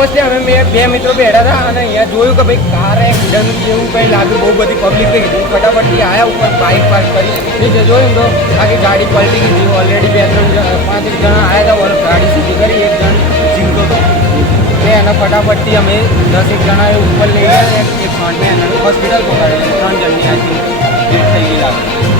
પહોંચતે અમે બે મિત્રો બેઠા હતા અને અહીંયા જોયું કે ભાઈ કાર એક્સિડન્ટ જેવું કંઈ લાગ્યું, બહુ બધી પબ્લિક થઈ ગઈ. ફટાફટથી આવ્યા ઉપર બાઇક પાસ કરી નીચે જોયું તો આખી ગાડી પલટી ગઈ હતી. ઓલરેડી 2-3 જણા આવ્યા હતા, ગાડી સીધી કરી, એક જણ જીવતો હતો. એને ફટાફટથી અમે 10 જણા ઉપર લઈ ગયા, એક ફ્રન્ટમાં એને હોસ્પિટલ પહોંચાડેલી. 3 જણની આખી ડેથ થઈ ગઈ લાગે.